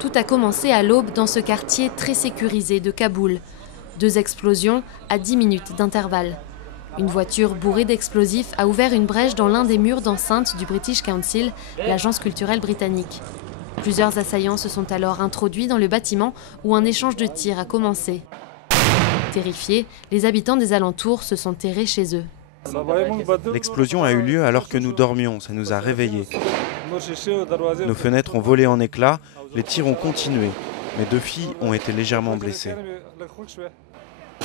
Tout a commencé à l'aube dans ce quartier très sécurisé de Kaboul. 2 explosions à 10 minutes d'intervalle. Une voiture bourrée d'explosifs a ouvert une brèche dans l'un des murs d'enceinte du British Council, l'agence culturelle britannique. Plusieurs assaillants se sont alors introduits dans le bâtiment où un échange de tirs a commencé. Terrifiés, les habitants des alentours se sont terrés chez eux. L'explosion a eu lieu alors que nous dormions, ça nous a réveillés. Nos fenêtres ont volé en éclats, les tirs ont continué. Mes 2 filles ont été légèrement blessées.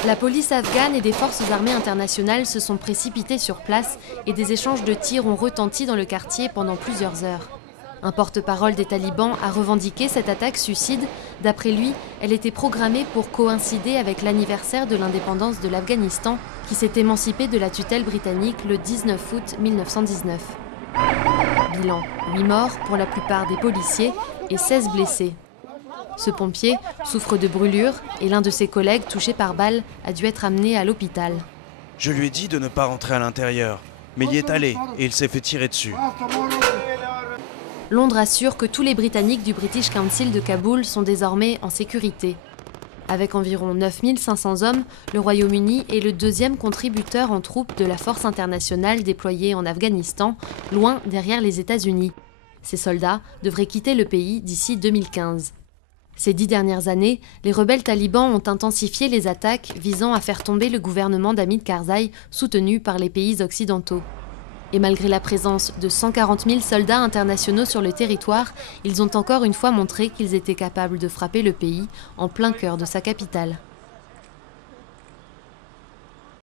La police afghane et des forces armées internationales se sont précipitées sur place et des échanges de tirs ont retenti dans le quartier pendant plusieurs heures. Un porte-parole des talibans a revendiqué cette attaque suicide. D'après lui, elle était programmée pour coïncider avec l'anniversaire de l'indépendance de l'Afghanistan, qui s'est émancipé de la tutelle britannique le 19 août 1919. Bilan, 8 morts pour la plupart des policiers et 16 blessés. Ce pompier souffre de brûlures et l'un de ses collègues touché par balle a dû être amené à l'hôpital. Je lui ai dit de ne pas rentrer à l'intérieur, mais il y est allé et il s'est fait tirer dessus. Londres assure que tous les Britanniques du British Council de Kaboul sont désormais en sécurité. Avec environ 9500 hommes, le Royaume-Uni est le 2e contributeur en troupes de la force internationale déployée en Afghanistan, loin derrière les États-Unis. Ces soldats devraient quitter le pays d'ici 2015. Ces 10 dernières années, les rebelles talibans ont intensifié les attaques visant à faire tomber le gouvernement d'Hamid Karzai, soutenu par les pays occidentaux. Et malgré la présence de 140 000 soldats internationaux sur le territoire, ils ont encore une fois montré qu'ils étaient capables de frapper le pays en plein cœur de sa capitale.